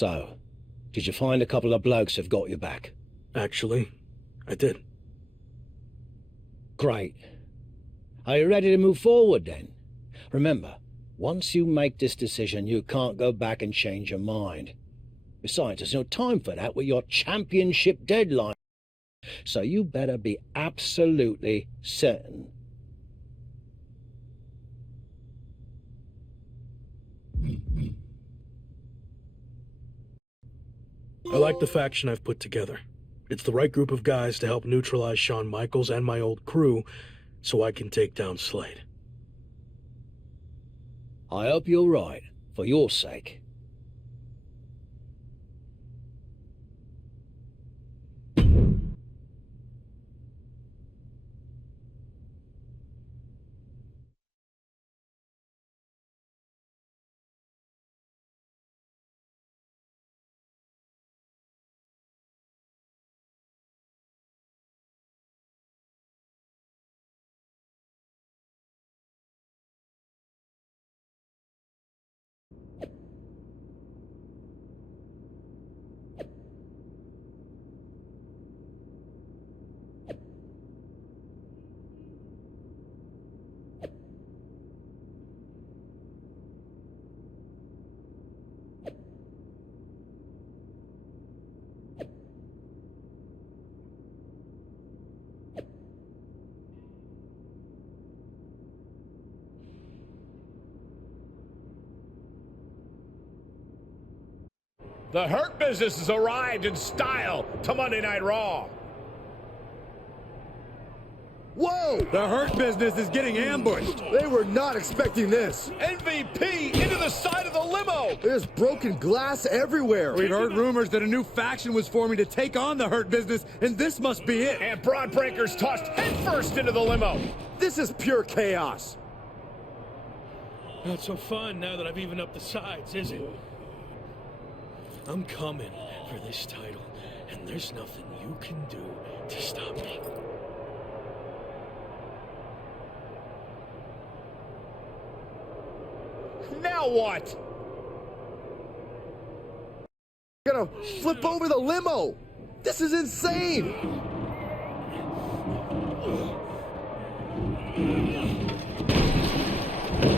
So, did you find a couple of blokes who've got your back? Actually, I did. Great. Are you ready to move forward then? Remember, once you make this decision, you can't go back and change your mind. Besides, there's no time for that with your championship deadline. So you better be absolutely certain. I like the faction I've put together. It's the right group of guys to help neutralize Shawn Michaels and my old crew, so I can take down Slade. I hope you're right, for your sake. The Hurt Business has arrived in style to Monday Night Raw. Whoa! The Hurt Business is getting ambushed. They were not expecting this. MVP into the side of the limo. There's broken glass everywhere. We've heard rumors that a new faction was forming to take on the Hurt Business, and this must be it. And Braun Breaker's tossed headfirst into the limo. This is pure chaos. Not so fun now that I've evened up the sides, is it? I'm coming for this title, and there's nothing you can do to stop me. Now what? Gonna flip over the limo. This is insane.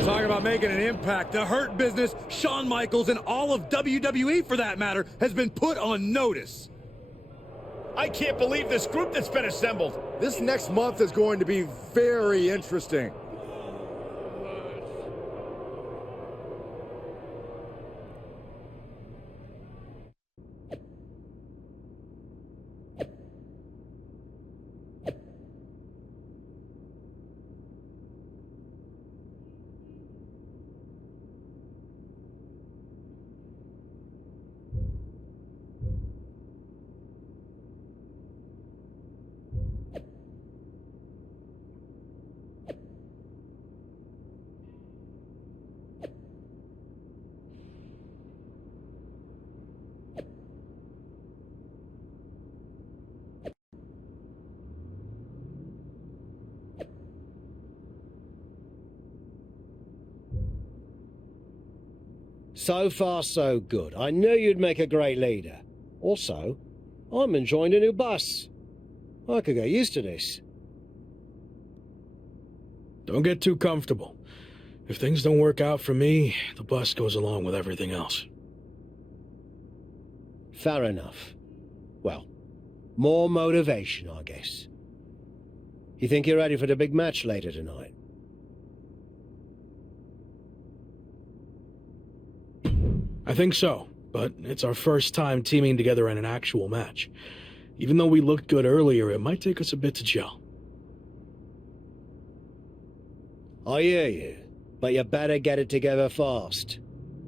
Talk about making an impact. The Hurt Business, Shawn Michaels, and all of WWE, for that matter, has been put on notice. I can't believe this group that's been assembled. This next month is going to be very interesting. So far, so good. I knew you'd make a great leader. Also, I'm enjoying a new bus. I could get used to this. Don't get too comfortable. If things don't work out for me, the bus goes along with everything else. Fair enough. Well, more motivation, I guess. You think you're ready for the big match later tonight? I think so, but it's our first time teaming together in an actual match. Even though we looked good earlier, it might take us a bit to gel. I hear you, but you better get it together fast.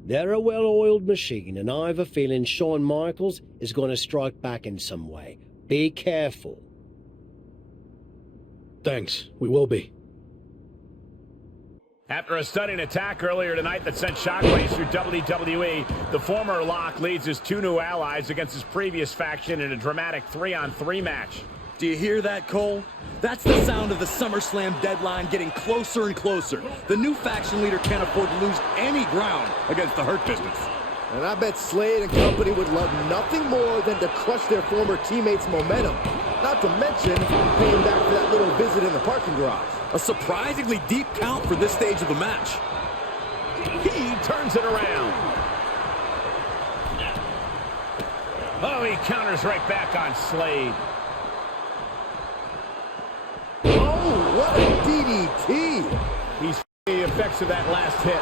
They're a well-oiled machine, and I have a feeling Shawn Michaels is going to strike back in some way. Be careful. Thanks, we will be. After a stunning attack earlier tonight that sent shockwaves through WWE, the former Lock leads his two new allies against his previous faction in a dramatic 3-on-3 match. Do you hear that, Cole? That's the sound of the SummerSlam deadline getting closer and closer. The new faction leader can't afford to lose any ground against the Hurt Business. And I bet Slade and company would love nothing more than to crush their former teammates' momentum. Not to mention paying back for that little visit in the parking garage. A surprisingly deep count for this stage of the match. He turns it around. Oh, he counters right back on Slade. Oh, what a DDT. He's the effects of that last hit.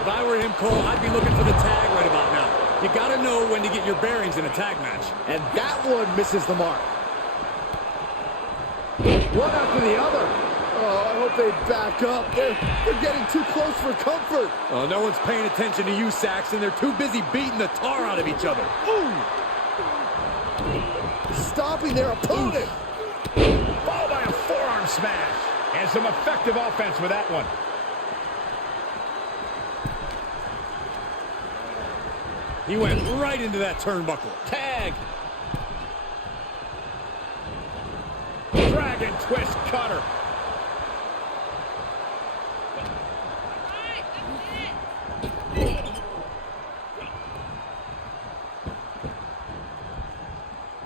If I were him, Cole, I'd be looking for the tag right about now. You gotta know when to get your bearings in a tag match. And that one misses the mark. One after the other. Oh, I hope they back up. They're getting too close for comfort. Oh, no one's paying attention to you, Saxton. They're too busy beating the tar out of each other. Ooh. Stopping their opponent. Followed by a forearm smash. And some effective offense with that one. He went right into that turnbuckle. Tag. Dragon twist cutter.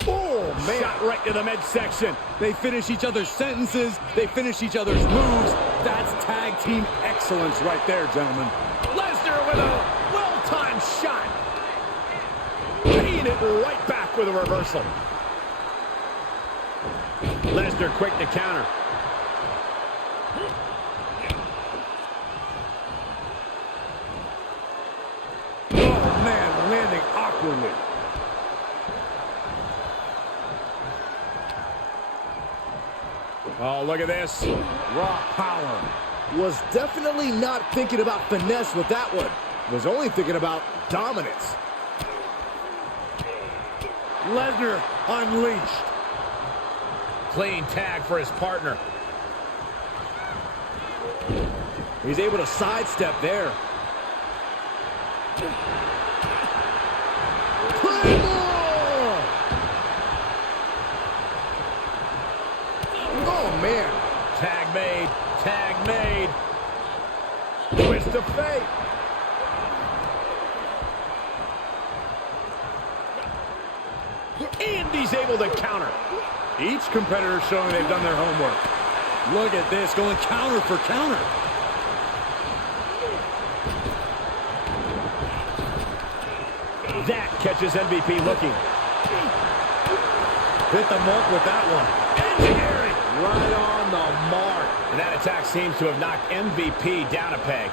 Oh, man. Shot right to the midsection. They finish each other's sentences. They finish each other's moves. That's tag team excellence right there, gentlemen. Lesnar with a well-timed shot. Paying it right back with a reversal. Lesnar quick to counter. Oh, man, landing awkwardly. Oh, look at this. Raw power. Was definitely not thinking about finesse with that one. Was only thinking about dominance. Lesnar unleashed. Clean tag for his partner. He's able to sidestep there. Claymore! Oh, man. Tag made. Tag made. Twist of fate. And he's able to counter. Each competitor showing they've done their homework. Look at this, going counter for counter. That catches MVP looking. Hit the mark with that one. Engineering. Right on the mark. And that attack seems to have knocked MVP down a peg.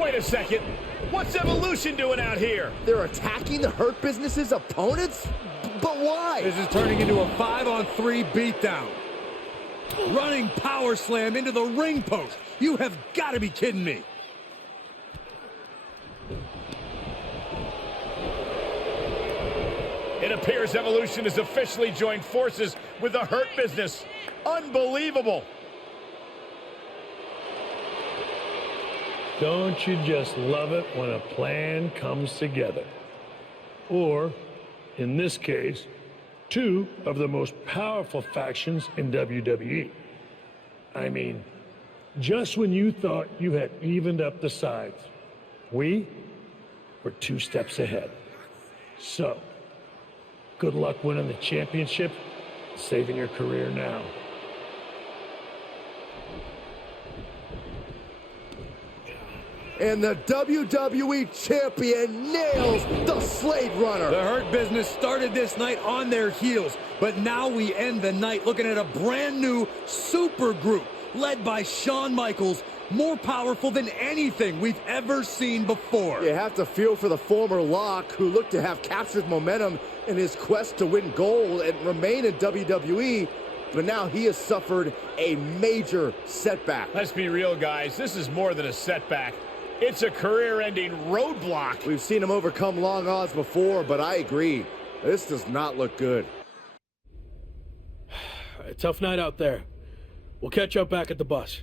Wait a second. What's Evolution doing out here? They're attacking the Hurt Business's opponents? But why? This is turning into a 5-on-3 beatdown. Running power slam into the ring post. You have got to be kidding me. It appears Evolution has officially joined forces with the Hurt Business. Unbelievable. Don't you just love it when a plan comes together? Or, in this case, two of the most powerful factions in WWE. I mean, just when you thought you had evened up the sides, we were 2 steps ahead. So, good luck winning the championship, saving your career now. And the WWE Champion nails the Slade Runner. The Hurt Business started this night on their heels, but now we end the night looking at a brand new super group led by Shawn Michaels, more powerful than anything we've ever seen before. You have to feel for the former Lock, who looked to have captured momentum in his quest to win gold and remain in WWE, but now he has suffered a major setback. Let's be real, guys. This is more than a setback. It's a career-ending roadblock. We've seen him overcome long odds before, but I agree. This does not look good. A tough night out there. We'll catch up back at the bus.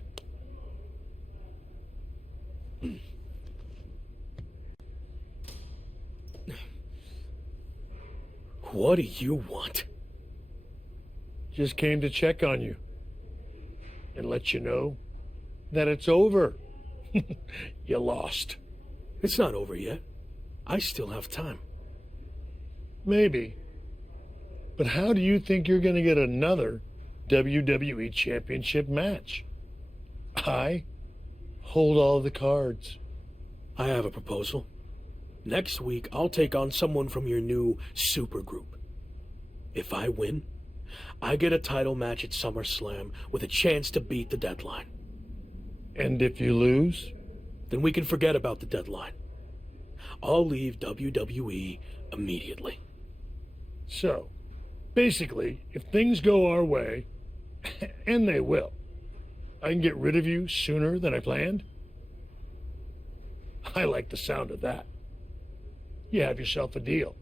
What do you want? Just came to check on you and let you know that it's over. You lost. It's not over yet. I still have time. Maybe. But how do you think you're going to get another WWE Championship match? I hold all the cards. I have a proposal. Next week, I'll take on someone from your new supergroup. If I win, I get a title match at SummerSlam with a chance to beat the deadline. And if you lose? Then we can forget about the deadline. I'll leave WWE immediately. So, basically, if things go our way, and they will, I can get rid of you sooner than I planned? I like the sound of that. You have yourself a deal.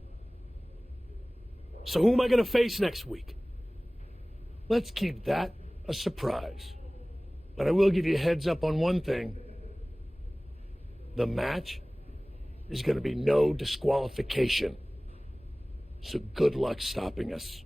So who am I going to face next week? Let's keep that a surprise. But I will give you a heads up on one thing. The match is going to be no disqualification. So good luck stopping us.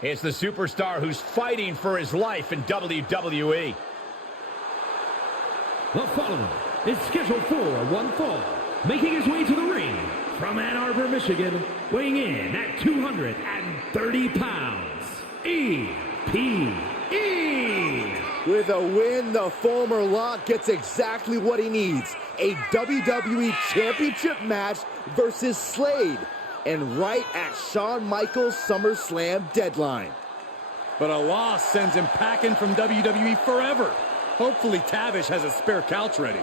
It's the superstar who's fighting for his life in WWE. The following is scheduled for one fall, making his way to the ring from Ann Arbor, Michigan, weighing in at 230 pounds, E.P.E. With a win, the former Lock gets exactly what he needs. A WWE Championship match versus Slade. And right at Shawn Michaels' SummerSlam deadline. But a loss sends him packing from WWE forever. Hopefully Tavish has a spare couch ready.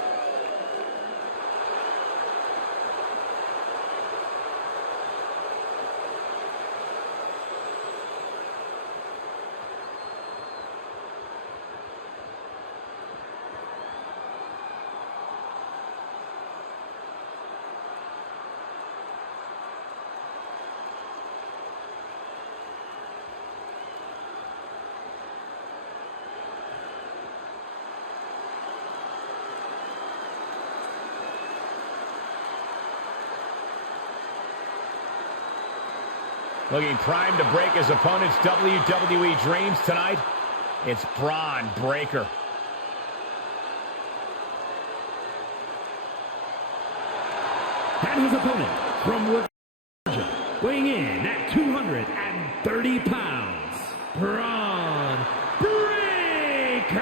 Looking primed to break his opponent's WWE dreams tonight, it's Braun Breaker. And his opponent from Georgia, weighing in at 230 pounds, Braun Breaker.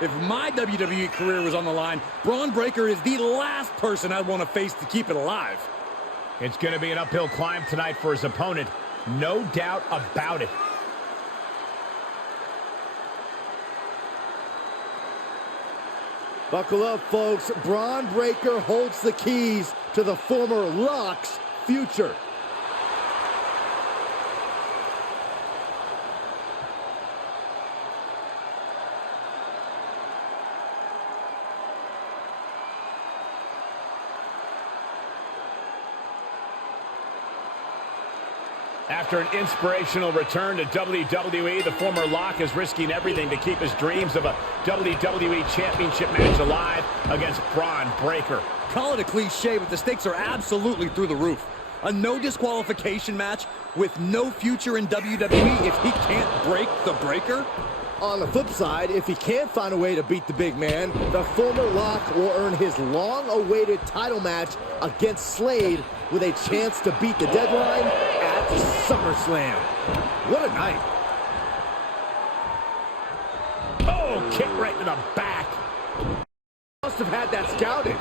If my WWE career was on the line, Braun Breaker is the last person I'd want to face to keep it alive. It's going to be an uphill climb tonight for his opponent. No doubt about it. Buckle up, folks. Braun Breaker holds the keys to the former Lock's future. After an inspirational return to WWE, the former Lock is risking everything to keep his dreams of a WWE Championship match alive against Braun Breaker. Call it a cliche, but the stakes are absolutely through the roof. A no disqualification match with no future in WWE if he can't break the Breaker? On the flip side, if he can't find a way to beat the big man, the former Lock will earn his long-awaited title match against Slade with a chance to beat the deadline at SummerSlam. What a night. Oh, kick right to the back. Must have had that scouted.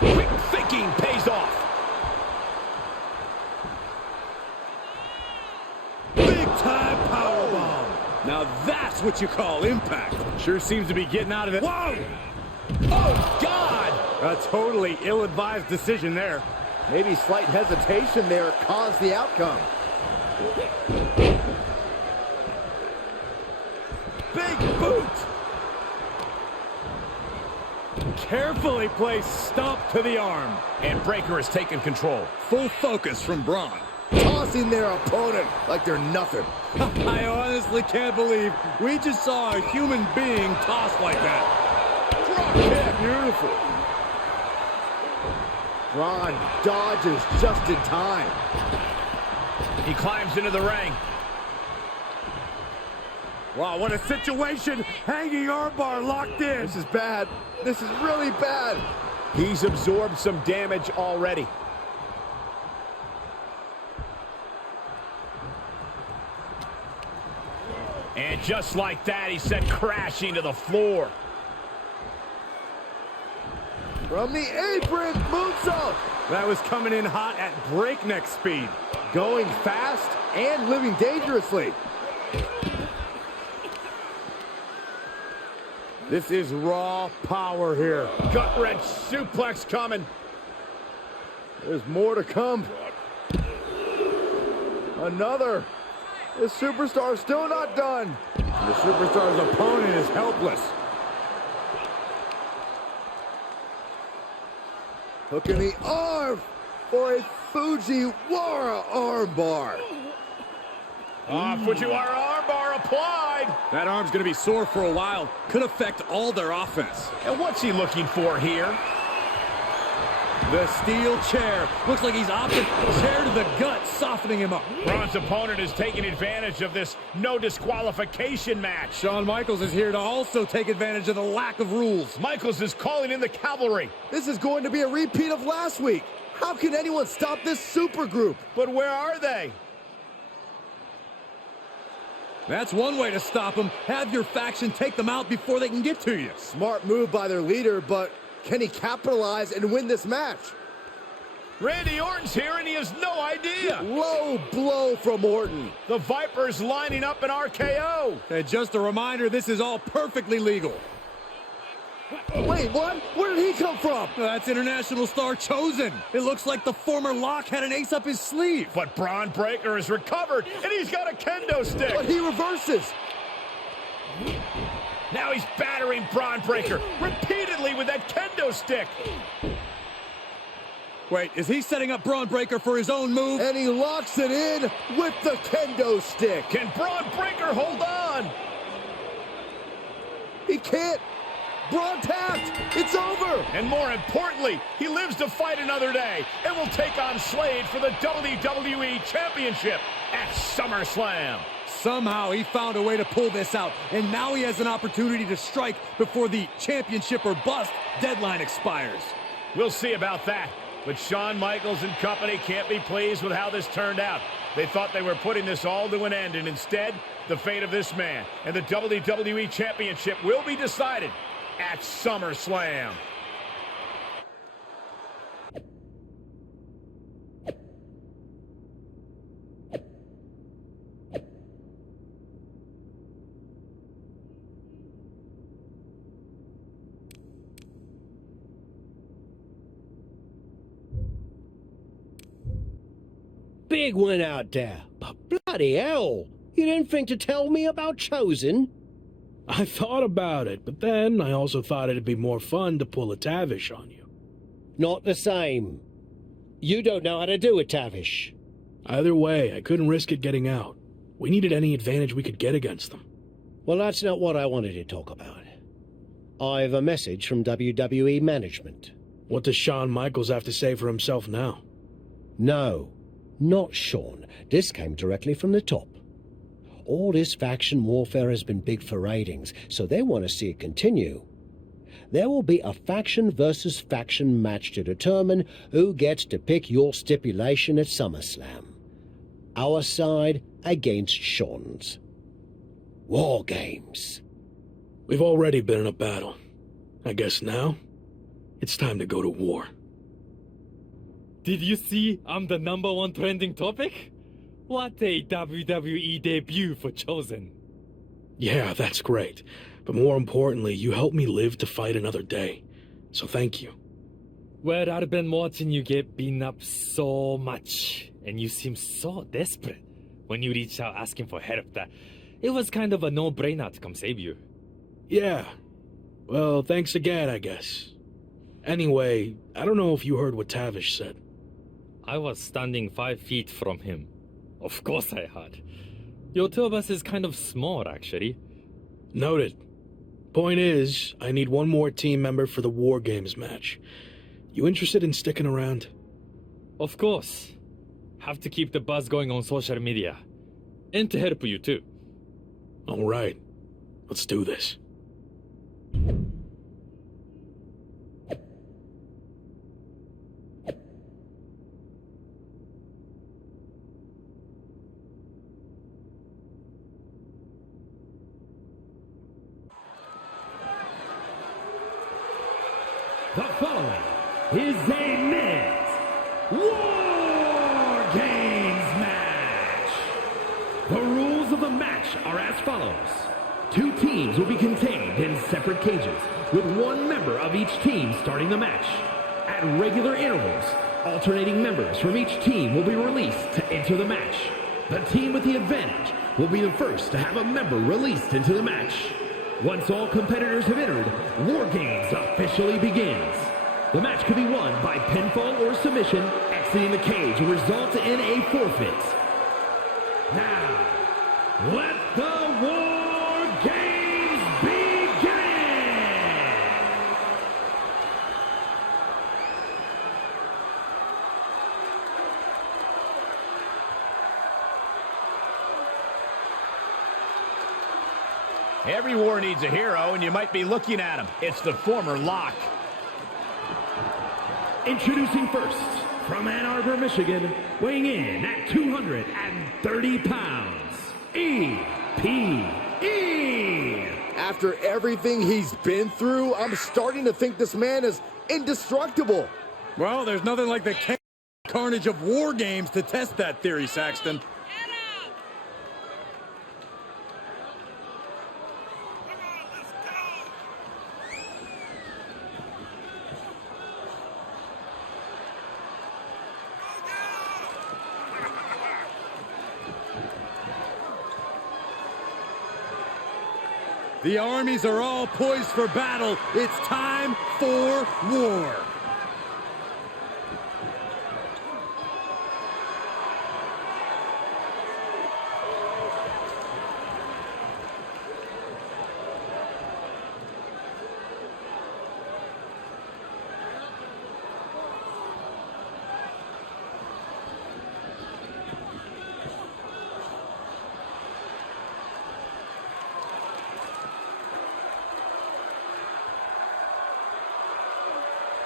Quick thinking pays off. Big-time powerbomb. Now that's what you call impact. Sure seems to be getting out of it. Whoa! Oh, God! A totally ill-advised decision there. Maybe slight hesitation there caused the outcome. Big boot! carefully placed stomp to the arm. And Breakker has taken control. Full focus from Braun. Tossing their opponent like they're nothing. I honestly can't believe we just saw a human being tossed like that. Drop kick. Beautiful. Braun dodges just in time. He climbs into the ring. Wow, what a situation. Hanging armbar locked in. This is bad. This is really bad. He's absorbed some damage already. And just like that, he sent crashing to the floor. From the apron, moonsault. That was coming in hot at breakneck speed. Going fast and living dangerously. This is raw power here. Gut-wrench suplex coming. There's more to come. Another. The superstar's still not done. The superstar's opponent is helpless. Hook in the arm for a Fujiwara armbar. Fujiwara armbar applied. That arm's going to be sore for a while. Could affect all their offense. And what's he looking for here? The steel chair. Looks like he's opted chair to the gut, softening him up. Braun's opponent is taking advantage of this no disqualification match. Shawn Michaels is here to also take advantage of the lack of rules. Michaels is calling in the cavalry. This is going to be a repeat of last week. How can anyone stop this super group? But where are they? That's one way to stop them. Have your faction take them out before they can get to you. Smart move by their leader, but can he capitalize and win this match? Randy Orton's here and he has no idea. Low blow from Orton. The Viper's lining up an RKO. And just a reminder, this is all perfectly legal. Wait, what? Where did he come from? That's international star Chosen. It looks like the former Lock had an ace up his sleeve. But Braun Breakker has recovered and he's got a kendo stick. But he reverses. Now he's battering Braun Breakker repeatedly with that kendo stick. Wait, is he setting up Braun Breakker for his own move? And he locks it in with the kendo stick. Can Braun Breakker hold on? He can't. Braun tapped. It's over. And more importantly, he lives to fight another day and will take on Slade for the WWE Championship at SummerSlam. Somehow he found a way to pull this out, and now he has an opportunity to strike before the championship or bust deadline expires. We'll see about that. But Shawn Michaels and company can't be pleased with how this turned out. They thought they were putting this all to an end, and instead, the fate of this man and the WWE Championship will be decided at SummerSlam. Big win out there, but bloody hell, you didn't think to tell me about Chosen? I thought about it, but then I also thought it'd be more fun to pull a Tavish on you. Not the same. You don't know how to do a Tavish. Either way, I couldn't risk it getting out. We needed any advantage we could get against them. Well, that's not what I wanted to talk about. I have a message from WWE management. What does Shawn Michaels have to say for himself now? No, not Shawn. This came directly from the top. All this faction warfare has been big for ratings, so they want to see it continue. There will be a faction versus faction match to determine who gets to pick your stipulation at SummerSlam. Our side against Shawn's. War Games. We've already been in a battle. I guess now, it's time to go to war. Did you see I'm the #1 trending topic? What a WWE debut for Chosen. Yeah, that's great. But more importantly, you helped me live to fight another day. So thank you. Well, I've been watching you get beaten up so much, and you seem so desperate when you reached out asking for help that it was kind of a no-brainer to come save you. Yeah. Well, thanks again, I guess. Anyway, I don't know if you heard what Tavish said. I was standing 5 feet from him. Of course I had. Your two of us is kind of small, actually. Noted. Point is, I need one more team member for the War Games match. You interested in sticking around? Of course. Have to keep the buzz going on social media. And to help you too. All right. Let's do this. The following is a men's War Games match. The rules of the match are as follows. 2 teams will be contained in separate cages, with 1 member of each team starting the match. At regular intervals, alternating members from each team will be released to enter the match. The team with the advantage will be the first to have a member released into the match. Once all competitors have entered, War Games officially begins. The match can be won by pinfall or submission. Exiting the cage will result in a forfeit. Now, let the War Games begin! Every war needs a hero, and you might be looking at him. It's the former Lock. Introducing first, from Ann Arbor, Michigan, weighing in at 230 pounds, E.P.E. After everything he's been through, I'm starting to think this man is indestructible. Well, there's nothing like the carnage of War Games to test that theory, Saxton. The armies are all poised for battle. It's time for war.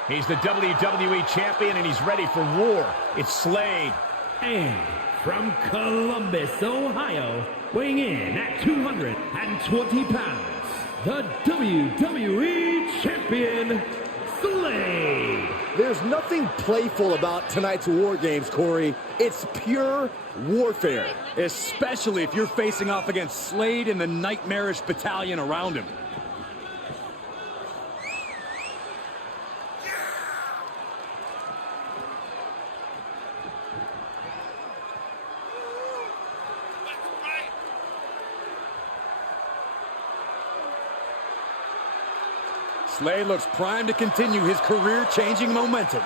He's the WWE champion, and he's ready for war. It's Slade. And from Columbus, Ohio, weighing in at 220 pounds, the WWE champion, Slade. There's nothing playful about tonight's War Games, Corey. It's pure warfare. Especially if you're facing off against Slade and the nightmarish battalion around him. Slade looks primed to continue his career-changing momentum.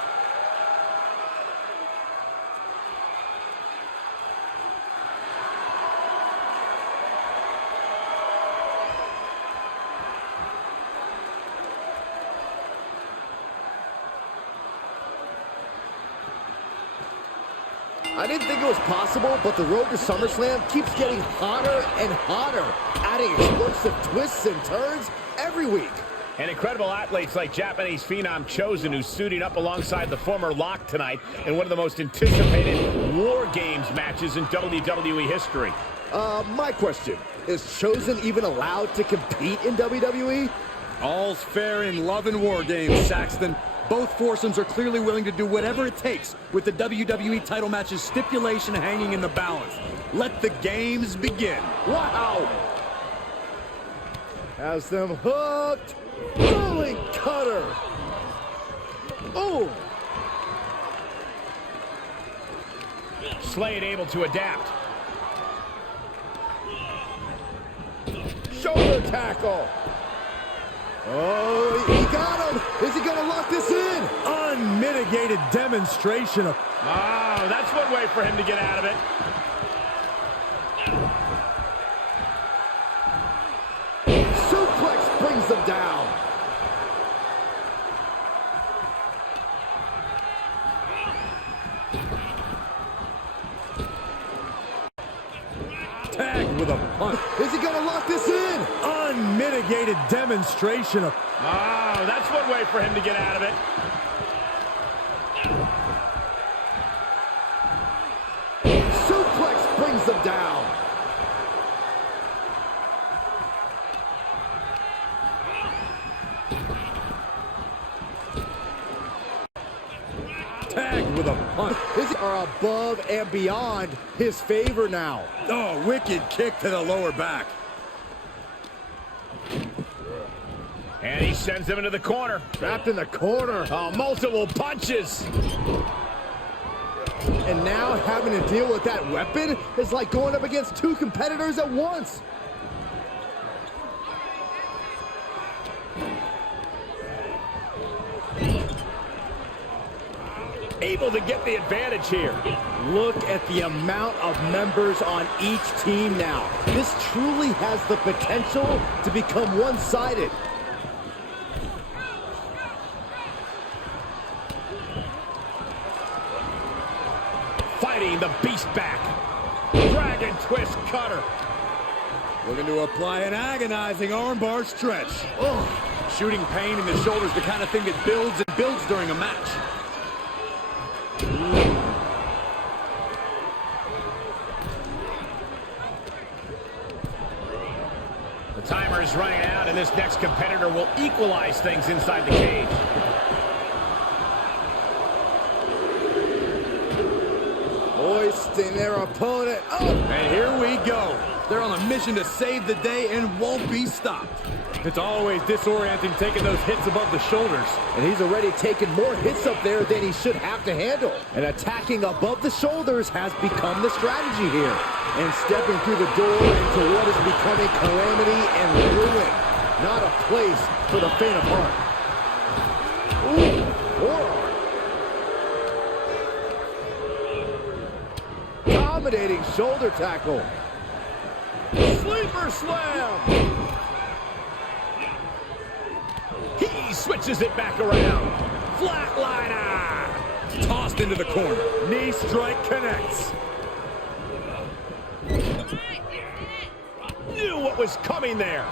I didn't think it was possible, but the road to SummerSlam keeps getting hotter and hotter, adding explosive twists and turns every week. And incredible athletes like Japanese phenom Chosen, who's suiting up alongside the former Lock tonight in one of the most anticipated War Games matches in WWE history. My question, is Chosen even allowed to compete in WWE? All's fair in love and War Games, Saxton. Both foursomes are clearly willing to do whatever it takes with the WWE title match's stipulation hanging in the balance. Let the games begin. Wow! Has them hooked. Rolling cutter. Oh! Slade able to adapt. Shoulder tackle. Oh, he got him. Is he going gonna lock this in? Unmitigated demonstration of... Oh, that's one way for him to get out of it. Suplex brings them down. Tagged with a punch. Is he gonna lock this in? Unmitigated demonstration of... Oh, that's one way for him to get out of it. Suplex brings them down. Tagged with a punch. These are above and beyond his favor now. Oh, wicked kick to the lower back. And he sends him into the corner. Trapped in the corner. Oh, multiple punches. And now having to deal with that weapon is like going up against two competitors at once. Able to get the advantage here. Look at the amount of members on each team now. This truly has the potential to become one-sided. Fighting the beast back. Dragon twist cutter. Looking to apply an agonizing armbar stretch. Oh, shooting pain in the shoulder is the kind of thing that builds and builds during a match. The timer is running out, and this next competitor will equalize things inside the cage. Hoisting their opponent up. And here we go. They're on a mission to save the day and won't be stopped. It's always disorienting taking those hits above the shoulders. And he's already taken more hits up there than he should have to handle. And attacking above the shoulders has become the strategy here. And stepping through the door into what is becoming calamity and ruin. Not a place for the faint of heart. Ooh, forearm. Dominating shoulder tackle. Sleeper slam. He switches it back around. Flatliner. Tossed into the corner. Knee strike connects. Knew what was coming there.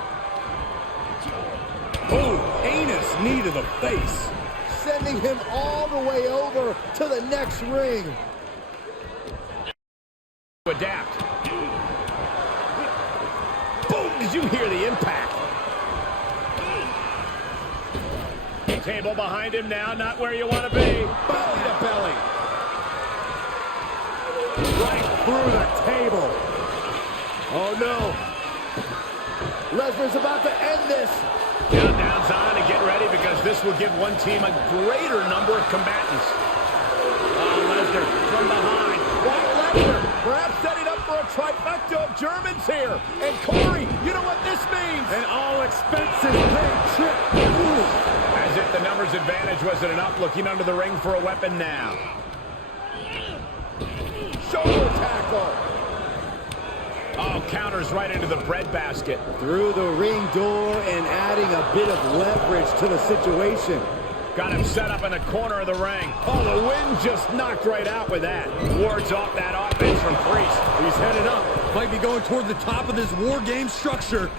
Oh, heinous knee to the face. Sending him all the way over to the next ring. Adapt. Boom! Did you hear the impact? Table behind him now, not where you want to be. Belly to belly. Right through the table. Oh no. Lesnar's about to end this. Countdown's on, and get ready because this will give one team a greater number of combatants. Oh, Lesnar from behind. Brock Lesnar perhaps setting up for a trifecta of Germans here. And Corey, you know what this means? An all-expenses paid trip. Ooh. As if the numbers advantage wasn't enough, looking under the ring for a weapon now. Shoulder tackle. Oh, counters right into the breadbasket. Through the ring door and adding a bit of leverage to the situation. Got him set up in the corner of the ring. Oh, the wind just knocked right out with that. Wards off that offense from Priest. He's headed up. Might be going toward the top of this war game structure.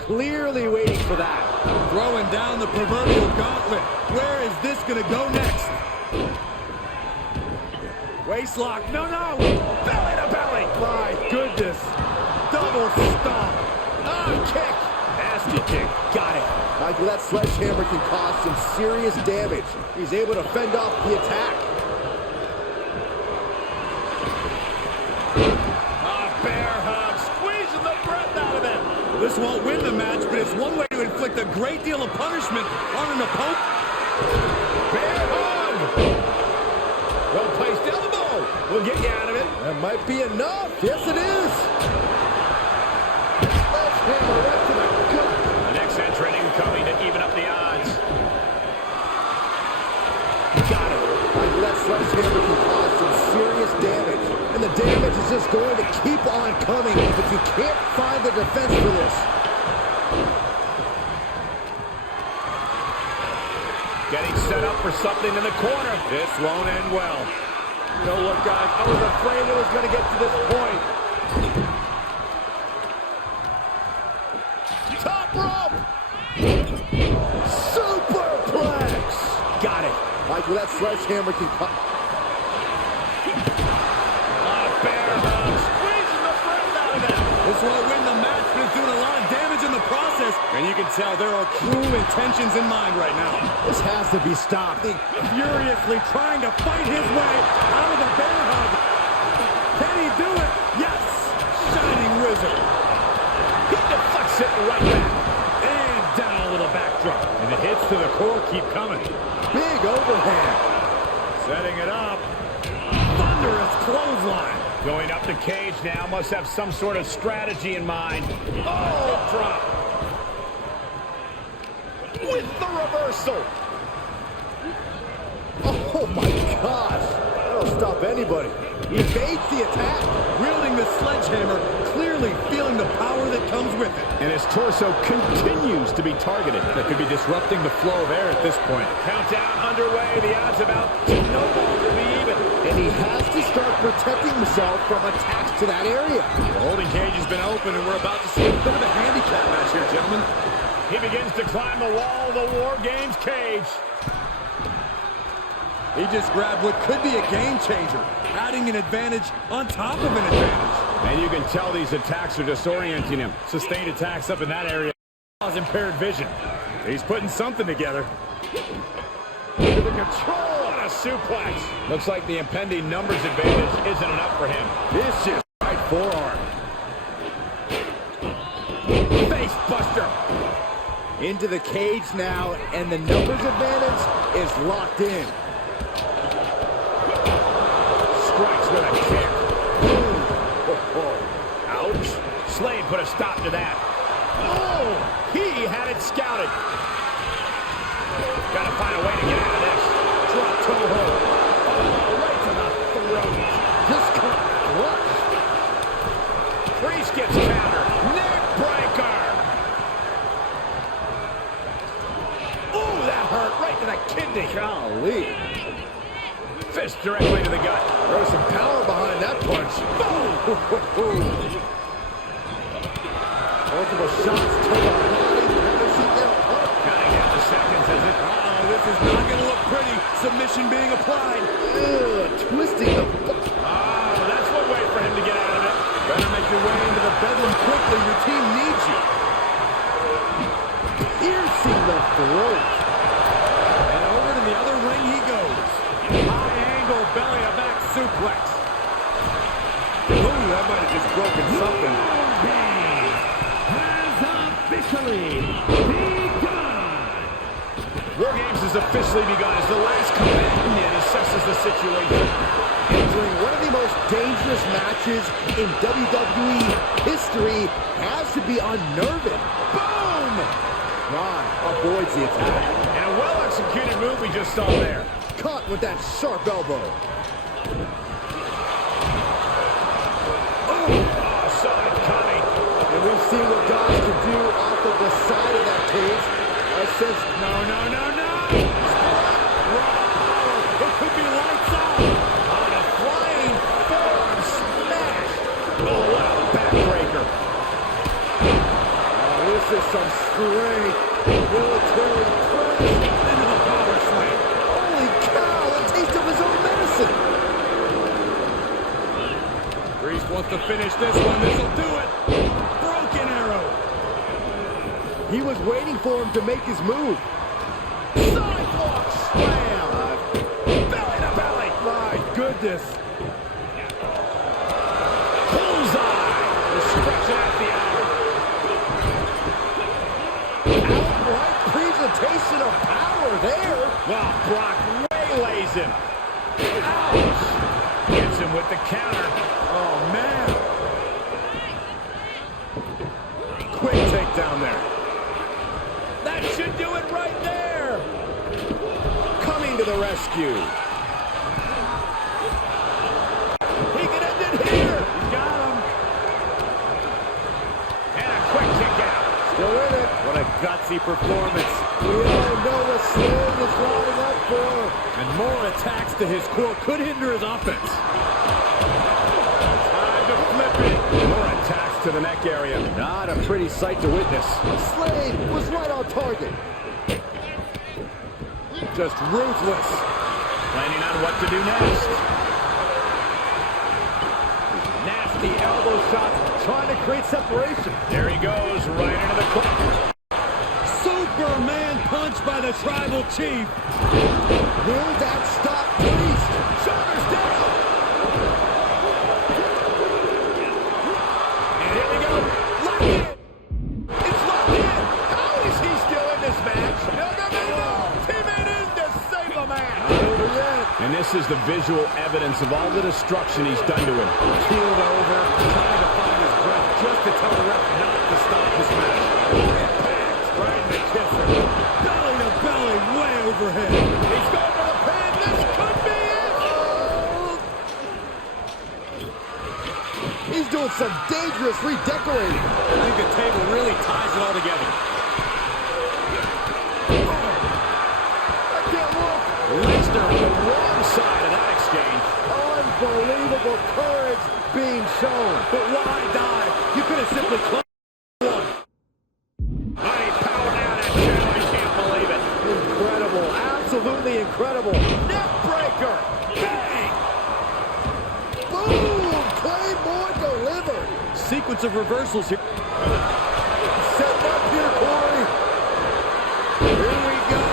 Clearly waiting for that. Throwing down the proverbial gauntlet. Where is this going to go next? Waistlock. No, no. Belly to belly. My goodness. Double stomp. Oh, kick. Nasty kick. Got it. Michael, that sledgehammer can cause some serious damage. He's able to fend off the attack. A bear hug. Squeezing the breath out of him. This won't win the match, but it's one way to inflict a great deal of punishment on an opponent. Bear hug. Well-placed elbow. We'll get you out of it. That might be enough. Yes, it is. Sledgehammer right to the gut. The next entrant incoming to even up the odds. sledgehammer can cause some serious damage. And the damage is just going to keep on coming if you can't find the defense for this. Getting set up for something in the corner. This won't end well. You know what, guys? I was afraid it was going to get to this point. Top rope. Superplex! Got it. Michael, that sledgehammer can cut. Bear hug. Squeezing the breath out of it. This won't win the match, but it's doing a lot of damage in the process. And you can tell there are cruel intentions in mind right now. This has to be stopped. Furiously trying to fight his way out of the bear hug. Can he do it? Yes! Shining Wizard. He deflects it right back. And down with a backdrop. And the hits to the core keep coming. Big overhand. Setting it up. Thunderous clothesline. Going up the cage now. Must have some sort of strategy in mind. Oh, drop. With the reversal. Oh my gosh. That'll stop anybody. He evades the attack. Wielding the sledgehammer, clearly feeling the power that comes with it. And his torso continues to be targeted. That could be disrupting the flow of air at this point. Countdown underway. The odds about to no longer be even. And he has to start protecting himself from attacks to that area. The holding cage has been open, and we're about to see a bit of a handicap match here, gentlemen. He begins to climb the wall of the War Games cage. He just grabbed what could be a game changer, adding an advantage on top of an advantage. And you can tell these attacks are disorienting him. Sustained attacks up in that area cause impaired vision. He's putting something together. Into the control on a suplex. Looks like the impending numbers advantage isn't enough for him. Vicious right forearm. Face buster. Into the cage now, and the numbers advantage is locked in. Strikes with a kick. Boom. Ouch. Slade put a stop to that. Oh, he had it scouted. Got to find a way to get out of this. Drop toe hold. Oh, right to the throat. Just cut clutch. Priest gets countered. Neck breaker. Ooh, that hurt right to the kidney. Golly. Fist directly to the gut. There's some power behind that punch. Boom. Multiple shots to the body. Never seen that punch. Gotta get the seconds, is it? Uh-oh, this is not going to look pretty. Submission being applied. Twisting the... Oh, that's one way for him to get out of it. Better make your way into the bedroom quickly. Your team needs you. Piercing the throat. And over to the other ring he goes. High angle belly to back suplex. Ooh, that might have just broken something. Has officially begun. War Games has officially begun as the last companion assesses the situation. Entering one of the most dangerous matches in WWE history has to be unnerving. Boom! Ron avoids the attack. And a well-executed move we just saw there. Caught with that sharp elbow. Oh, saw it coming. And we've seen what guys can do off of the side of that cage. Since No. It could be lights out. On a flying forearm smash. Oh, what a backbreaker. this is some straight military press Into the power slam. Holy cow, a taste of his own medicine. Priest wants to finish this one. This'll do it. Broken arrow. He was waiting for him to make his move. Sidewalk slam. Belly to belly. My goodness. Bullseye. They're stretching out the arm. Outright presentation of power there. Wow, Brock waylays him. Ouch. Gets him with the counter. Oh, man. Quick takedown there. That should do it right there. Coming to the rescue. Still in it. What a gutsy performance. We all know what Slade is lining up for. And more attacks to his core could hinder his offense. Time to flip it. More attacks to the neck area. Not a pretty sight to witness. Slade was right on target. Just ruthless. Planning on what to do next. Nasty elbow shots, trying to create separation. There he goes, right into the corner. Superman punch by the Tribal Chief. Will that stop Priest? Shoulders down. And here we go. Lock in. It's locked in. How is he still in this match? No. Teammate in to save the man. Not over yet. And this is the visual evidence of all the destruction he's done to him. Keeled over, trying to find his breath just to tell the ref not to stop this match. Impact's trying to kiss him. Belly to belly, way overhead. He's going for the pin. This could be it. He's doing some dangerous redecorating. I think the table really ties it all together. I can't look. Lesnar on the wrong side of that exchange. Unbelievable courage being shown. But why dive? You could have simply closed one. He's powering out that channel. He can't believe it. Incredible. Absolutely incredible. Neck breaker. Bang. Boom! Claymore delivered. Sequence of reversals here. Setting up here, Corey. Here we go.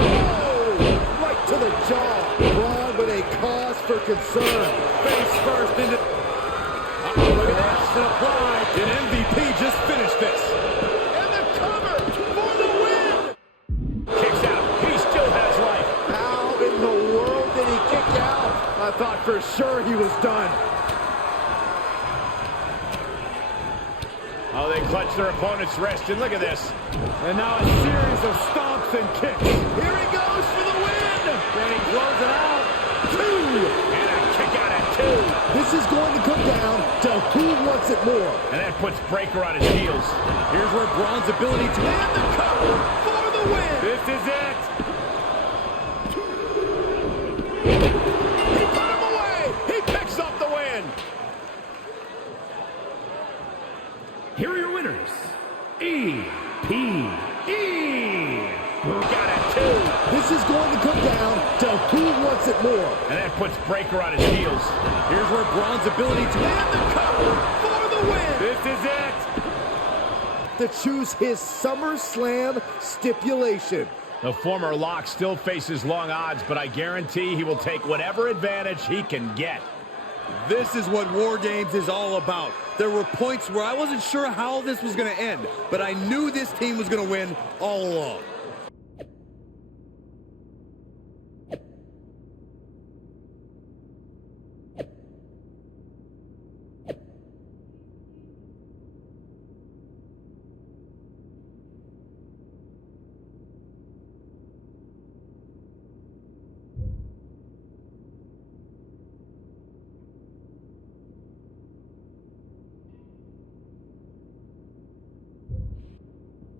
Oh! Right to the jaw. Braun with a cause for concern. Face first into... look at that. Applied. Did MVP just finish this? And the cover for the win. Kicks out. He still has life. How in the world did he kick out? I thought for sure he was done. Oh, they clutch their opponent's wrist, and look at this. And now a series of stomps and kicks. Here he goes for the win. Then he closes it out. And a kick out at 2. This is going to come down to who wants it more. And that puts Breaker on his heels. Here's where Braun's ability to... And the cover for the win. This is it. He put him away. He picks up the win. Here are your winners. E.P.E. Got at 2. This is going to come down to who wants it more. And that puts Breaker on his heels. Here's where Braun's ability to... And the cover for the win. This is it. To choose his SummerSlam stipulation. The former Lock still faces long odds, but I guarantee he will take whatever advantage he can get. This is what War Games is all about. There were points where I wasn't sure how this was going to end, but I knew this team was going to win all along.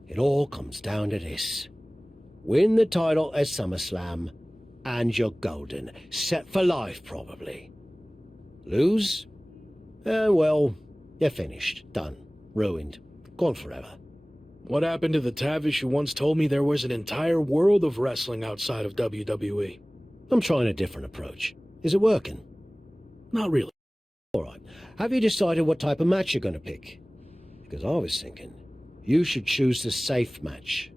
It all comes down to this. Win the title at SummerSlam, and you're golden. Set for life, probably. Lose? Well, you're finished. Done. Ruined. Gone forever. What happened to the Tavish who once told me there was an entire world of wrestling outside of WWE? I'm trying a different approach. Is it working? Not really. All right. Have you decided what type of match you're going to pick? Because I was thinking you should choose the safe match.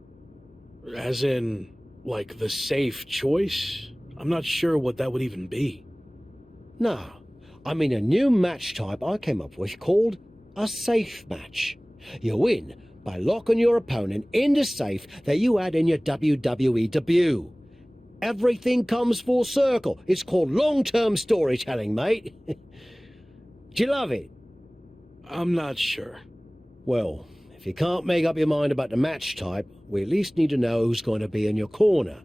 As in, like, the safe choice? I'm not sure what that would even be. No. I mean a new match type I came up with called a safe match. You win by locking your opponent in the safe that you had in your WWE debut. Everything comes full circle. It's called long-term storytelling, mate. Do you love it? I'm not sure. Well, if you can't make up your mind about the match type, we at least need to know who's going to be in your corner.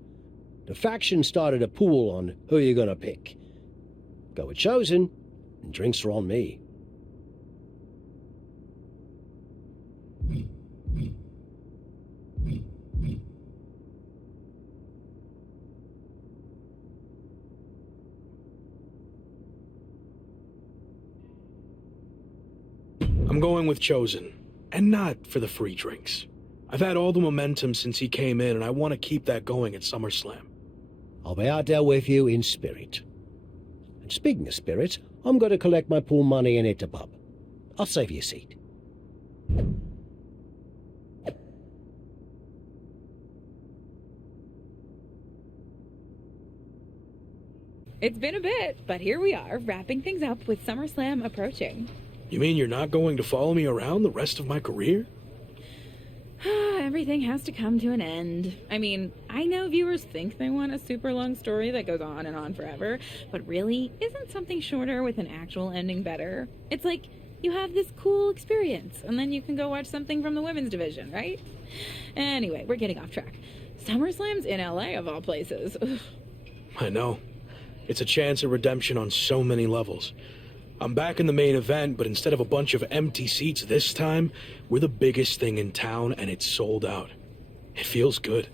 The faction started a pool on who you're going to pick. Go with Chosen, and drinks are on me. I'm going with Chosen, and not for the free drinks. I've had all the momentum since he came in, and I want to keep that going at SummerSlam. I'll be out there with you in spirit. And speaking of spirit, I'm going to collect my pool money and hit the pub. I'll save you a seat. It's been a bit, but here we are, wrapping things up with SummerSlam approaching. You mean you're not going to follow me around the rest of my career? Everything has to come to an end. I mean, I know viewers think they want a super long story that goes on and on forever, but really, isn't something shorter with an actual ending better? It's like you have this cool experience, and then you can go watch something from the women's division, right? Anyway, we're getting off track. SummerSlam's in LA, of all places. Ugh. I know. It's a chance at redemption on so many levels. I'm back in the main event, but instead of a bunch of empty seats this time, we're the biggest thing in town, and it's sold out. It feels good.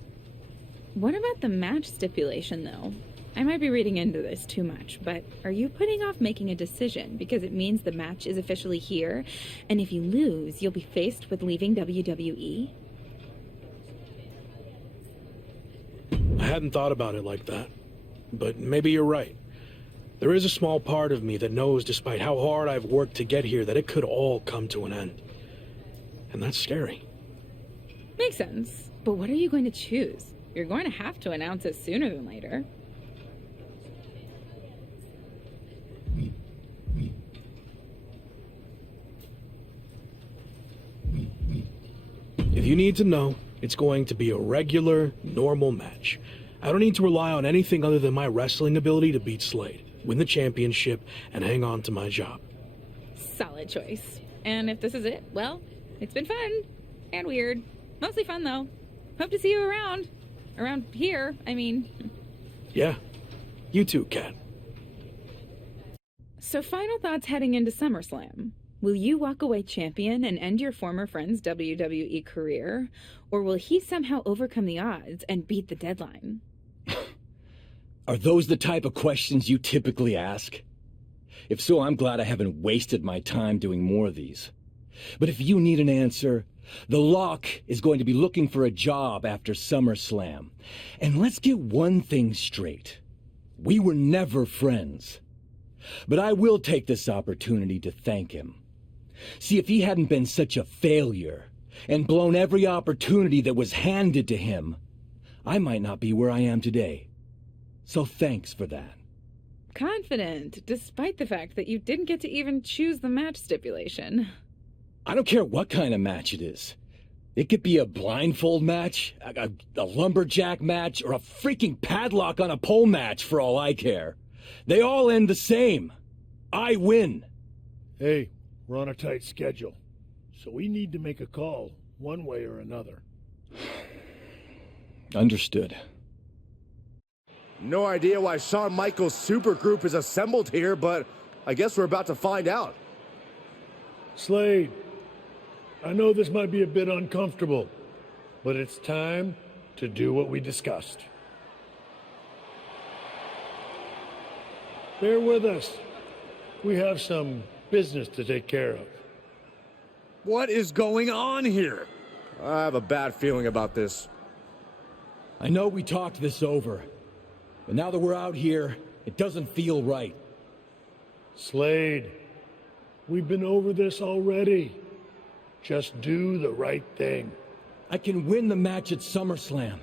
What about the match stipulation, though? I might be reading into this too much, but are you putting off making a decision because it means the match is officially here, and if you lose, you'll be faced with leaving WWE? I hadn't thought about it like that, but maybe you're right. There is a small part of me that knows, despite how hard I've worked to get here, that it could all come to an end. And that's scary. Makes sense. But what are you going to choose? You're going to have to announce it sooner than later. If you need to know, it's going to be a regular, normal match. I don't need to rely on anything other than my wrestling ability to beat Slade, win the championship, and hang on to my job. Solid choice. And if this is it, well, it's been fun. And weird. Mostly fun, though. Hope to see you around. Around here, I mean. Yeah. You too, Kat. So final thoughts heading into SummerSlam. Will you walk away champion and end your former friend's WWE career? Or will he somehow overcome the odds and beat the deadline? Are those the type of questions you typically ask? If so, I'm glad I haven't wasted my time doing more of these. But if you need an answer, the Lock is going to be looking for a job after SummerSlam. And let's get one thing straight. We were never friends. But I will take this opportunity to thank him. See, if he hadn't been such a failure and blown every opportunity that was handed to him, I might not be where I am today. So thanks for that. Confident, despite the fact that you didn't get to even choose the match stipulation. I don't care what kind of match it is. It could be a blindfold match, a lumberjack match, or a freaking padlock on a pole match for all I care. They all end the same. I win. Hey, we're on a tight schedule, so we need to make a call one way or another. Understood. No idea why Shawn Michaels' supergroup is assembled here, but I guess we're about to find out. Slade, I know this might be a bit uncomfortable, but it's time to do what we discussed. Bear with us. We have some business to take care of. What is going on here? I have a bad feeling about this. I know we talked this over, but now that we're out here, it doesn't feel right. Slade, we've been over this already. Just do the right thing. I can win the match at SummerSlam.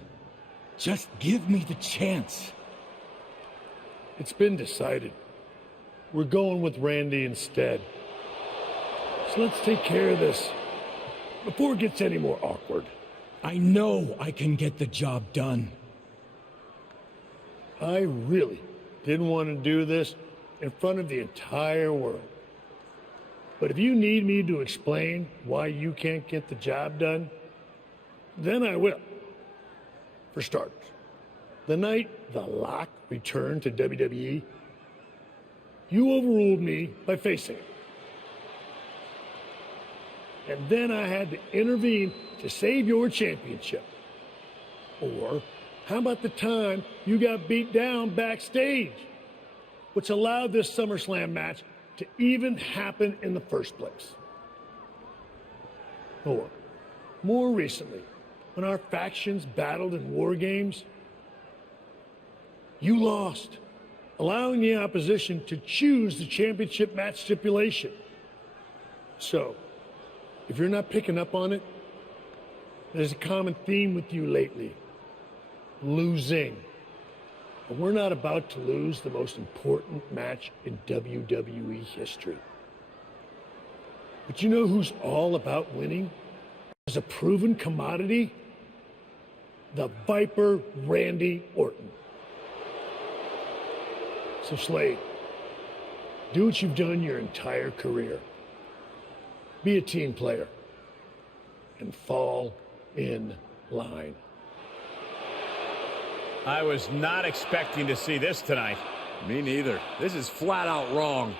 Just give me the chance. It's been decided. We're going with Randy instead. So let's take care of this before it gets any more awkward. I know I can get the job done. I really didn't want to do this in front of the entire world. But if you need me to explain why you can't get the job done, then I will. For starters, the night The Lock returned to WWE, you overruled me by facing it. And then I had to intervene to save your championship. Or how about the time you got beat down backstage, which allowed this SummerSlam match to even happen in the first place? Or, more recently, when our factions battled in war games, you lost, allowing the opposition to choose the championship match stipulation. So, if you're not picking up on it, there's a common theme with you lately. Losing. And we're not about to lose the most important match in WWE history. But you know who's all about winning? As a proven commodity? The Viper Randy Orton. So Slade, do what you've done your entire career. Be a team player. And fall in line. I was not expecting to see this tonight. Me neither. This is flat out wrong.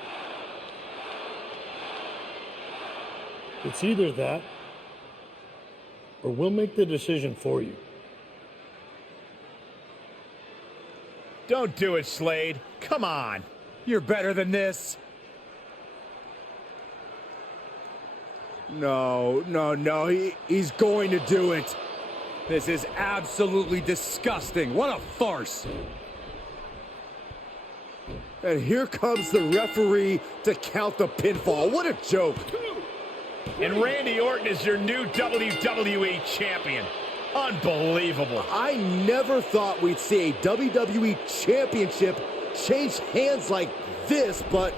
It's either that, or we'll make the decision for you. Don't do it, Slade. Come on. You're better than this. No. He's going to do it. This is absolutely disgusting. What a farce. And here comes the referee to count the pinfall. What a joke. And Randy Orton is your new WWE champion. Unbelievable. I never thought we'd see a WWE championship change hands like this, but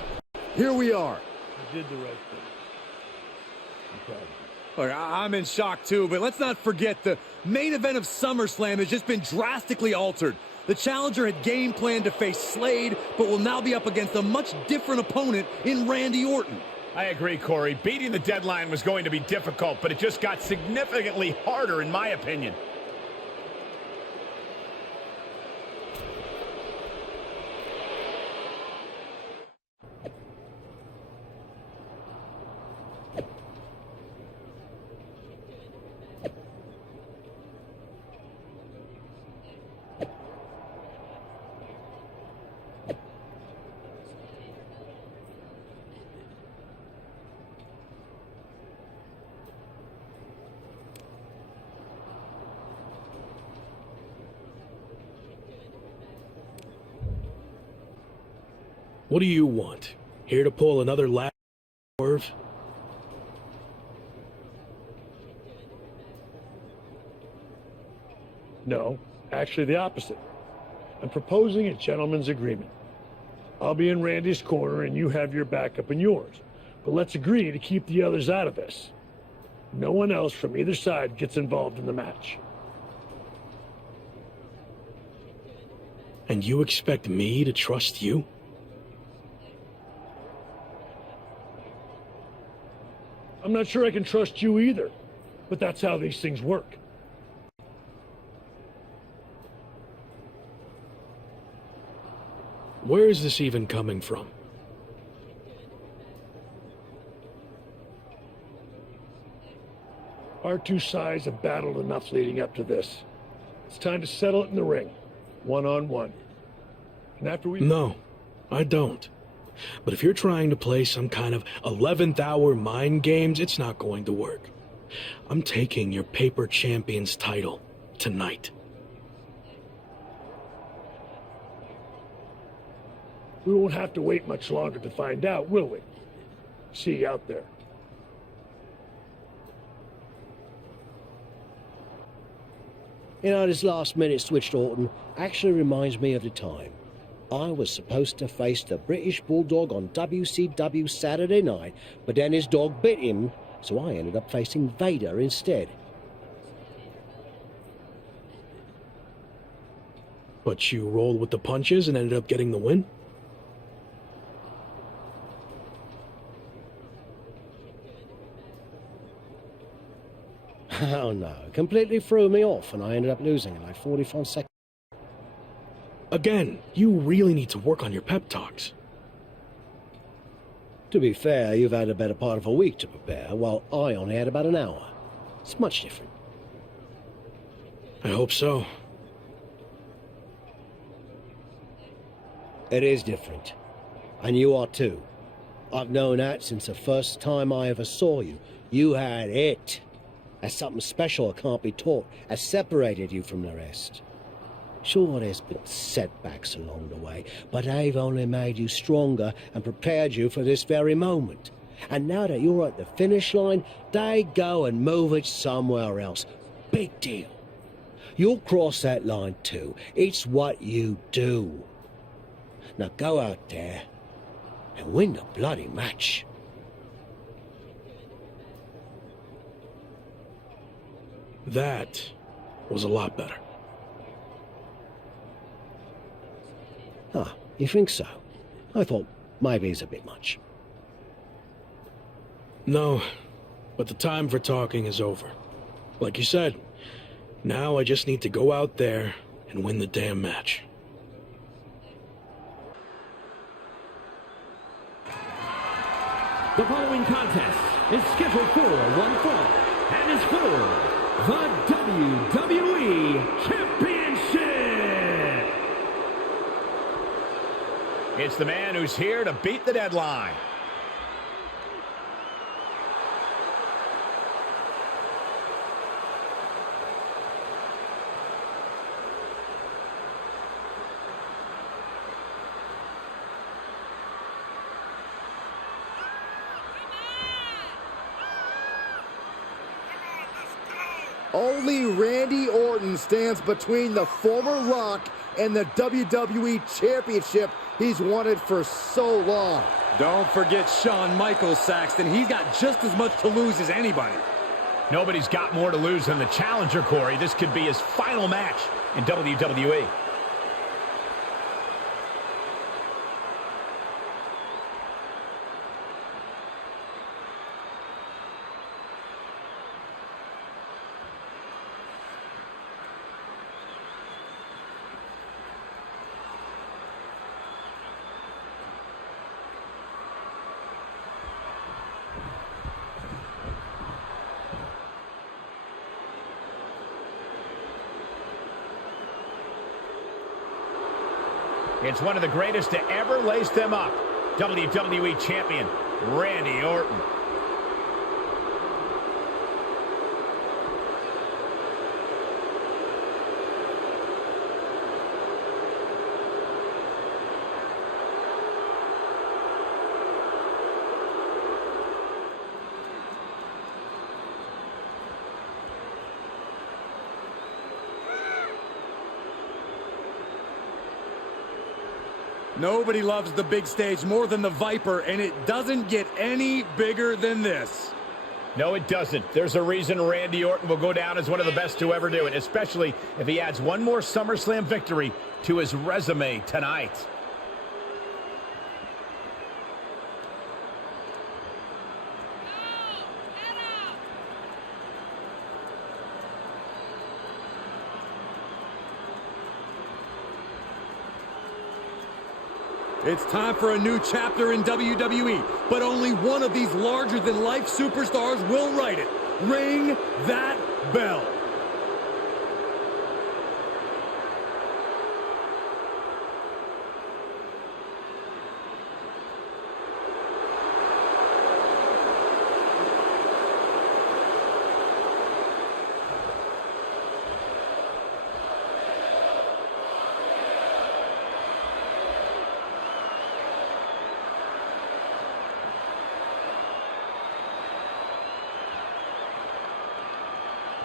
here we are. You did the right thing. Look, I'm in shock too, but let's not forget the main event of SummerSlam has just been drastically altered. The challenger had game planned to face Slade, but will now be up against a much different opponent in Randy Orton. I agree, Corey. Beating the deadline was going to be difficult, but it just got significantly harder, in my opinion. What do you want? Here to pull another last swerve? No, actually the opposite. I'm proposing a gentleman's agreement. I'll be in Randy's corner and you have your backup in yours. But let's agree to keep the others out of this. No one else from either side gets involved in the match. And you expect me to trust you? I'm not sure I can trust you either, but that's how these things work. Where is this even coming from? Our two sides have battled enough leading up to this. It's time to settle it in the ring, one-on-one. And after we... No, I don't. But if you're trying to play some kind of 11th hour mind games, it's not going to work. I'm taking your paper champion's title tonight. We won't have to wait much longer to find out, will we? See you out there. You know, this last-minute switch to Orton actually reminds me of the time I was supposed to face the British Bulldog on WCW Saturday night, but then his dog bit him, so I ended up facing Vader instead. But you rolled with the punches and ended up getting the win? Oh no, completely threw me off and I ended up losing in like 45 seconds. Again, you really need to work on your pep talks. To be fair, you've had a better part of a week to prepare, while I only had about an hour. It's much different. I hope so. It is different. And you are too. I've known that since the first time I ever saw you. You had it. As something special that can't be taught has separated you from the rest. Sure, there's been setbacks along the way, but they've only made you stronger and prepared you for this very moment. And now that you're at the finish line, they go and move it somewhere else. Big deal. You'll cross that line too. It's what you do. Now go out there and win the bloody match. That was a lot better. Ah, you think so? I thought maybe it's a bit much. No, but the time for talking is over. Like you said, now I just need to go out there and win the damn match. The following contest is scheduled for one fall and is for the WWE Championship. It's the man who's here to beat the deadline. Only Randy Orton stands between the former Rock and the WWE Championship he's wanted for so long. Don't forget Shawn Michaels, Saxton. He's got just as much to lose as anybody. Nobody's got more to lose than the challenger, Corey. This could be his final match in WWE. It's one of the greatest to ever lace them up. WWE Champion, Randy Orton. Nobody loves the big stage more than the Viper, and it doesn't get any bigger than this. No, it doesn't. There's a reason Randy Orton will go down as one of the best to ever do it, especially if he adds one more SummerSlam victory to his resume tonight. It's time for a new chapter in WWE, but only one of these larger-than-life superstars will write it. Ring that bell.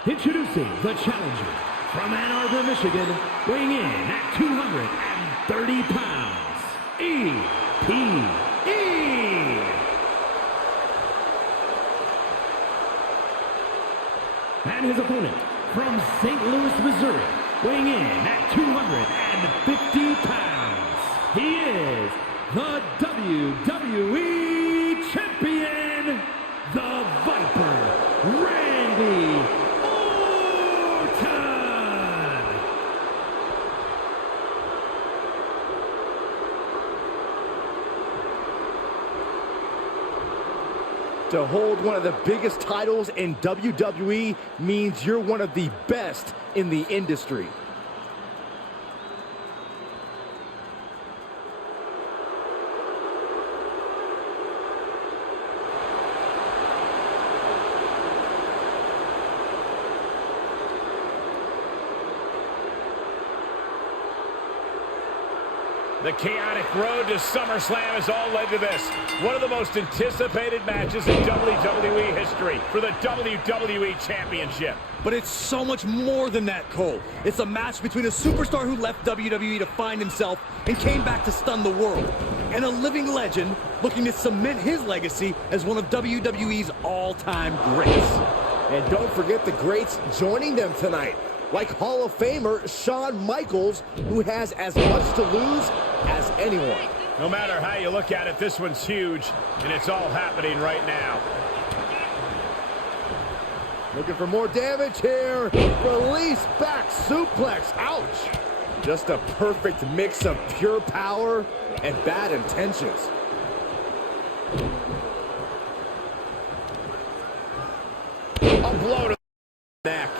Introducing the challenger from Ann Arbor, Michigan, weighing in at 230 pounds, E.P.E. And his opponent from St. Louis, Missouri, weighing in at 250 pounds, he is the WWE Champion, the Viper, Randy To hold one of the biggest titles in WWE means you're one of the best in the industry. The chaotic road to SummerSlam has all led to this. One of the most anticipated matches in WWE history for the WWE Championship. But it's so much more than that, Cole. It's a match between a superstar who left WWE to find himself and came back to stun the world, and a living legend looking to cement his legacy as one of WWE's all-time greats. And don't forget the greats joining them tonight, like Hall of Famer Shawn Michaels, who has as much to lose as anyone. No matter how you look at it, this one's huge, and it's all happening right now. Looking for more damage here. Release back suplex. Ouch. Just a perfect mix of pure power and bad intentions. A blow to the neck.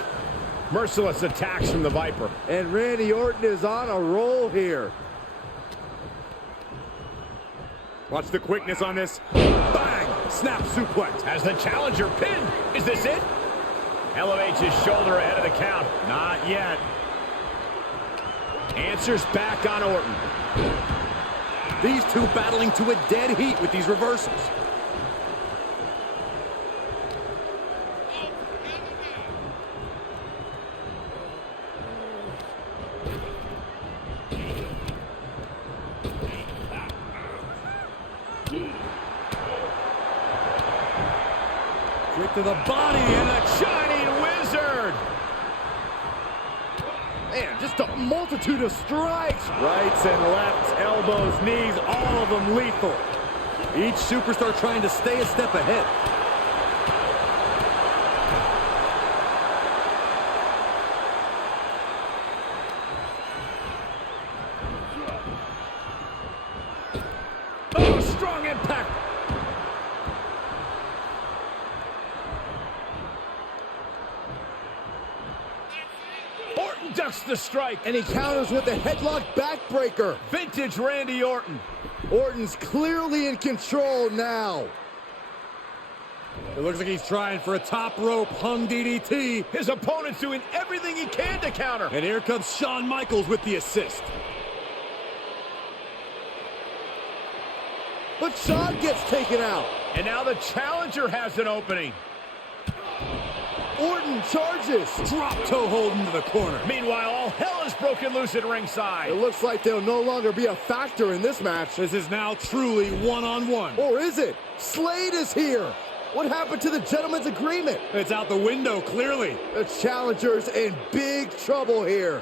Merciless attacks from the Viper. And Randy Orton is on a roll here. Watch the quickness on this. Bang! Snap suplex. As the challenger pinned. Is this it? Elevates his shoulder ahead of the count. Not yet. Answers back on Orton. These two battling to a dead heat with these reversals. Kick to the body and a Shining Wizard. Man, just a multitude of strikes. rights and lefts, elbows, knees, all of them lethal. Each superstar trying to stay a step ahead. Oh, strong impact. Orton ducks the strike. And he counters with a headlock backbreaker. Vintage Randy Orton. Orton's clearly in control now. It looks like he's trying for a top rope hung DDT. His opponent's doing everything he can to counter. And here comes Shawn Michaels with the assist. But Shawn gets taken out. And now the challenger has an opening. Orton charges. Drop toe hold into the corner. Meanwhile, all hell is broken loose at ringside. It looks like they'll no longer be a factor in this match. This is now truly one-on-one. Or is it? Slade is here. What happened to the gentleman's agreement? It's out the window, clearly. The challenger's in big trouble here.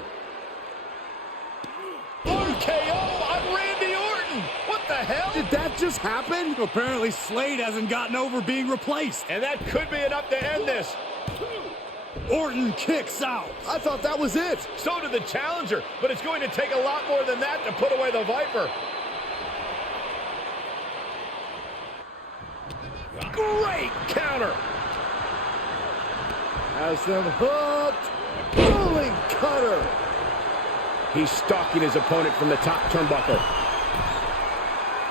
RKO on Randy Orton. What the hell? Did that just happen? Apparently Slade hasn't gotten over being replaced. And that could be enough to end this. Orton kicks out. I thought that was it. So did the challenger, but it's going to take a lot more than that to put away the Viper. Great counter. Has them hooked. Rolling cutter. He's stalking his opponent from the top turnbuckle.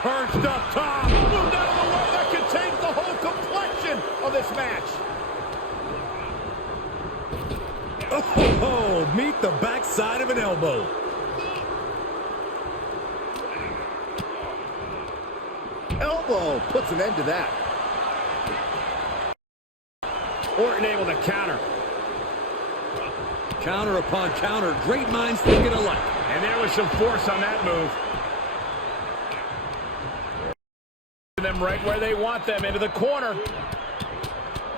Perched up top. Moved out of the way. That could change the whole complexion of this match. Oh, meet the backside of an elbow. Elbow puts an end to that. Orton able to counter. Counter upon counter. Great minds thinking alike. And there was some force on that move. Them right where they want them, into the corner.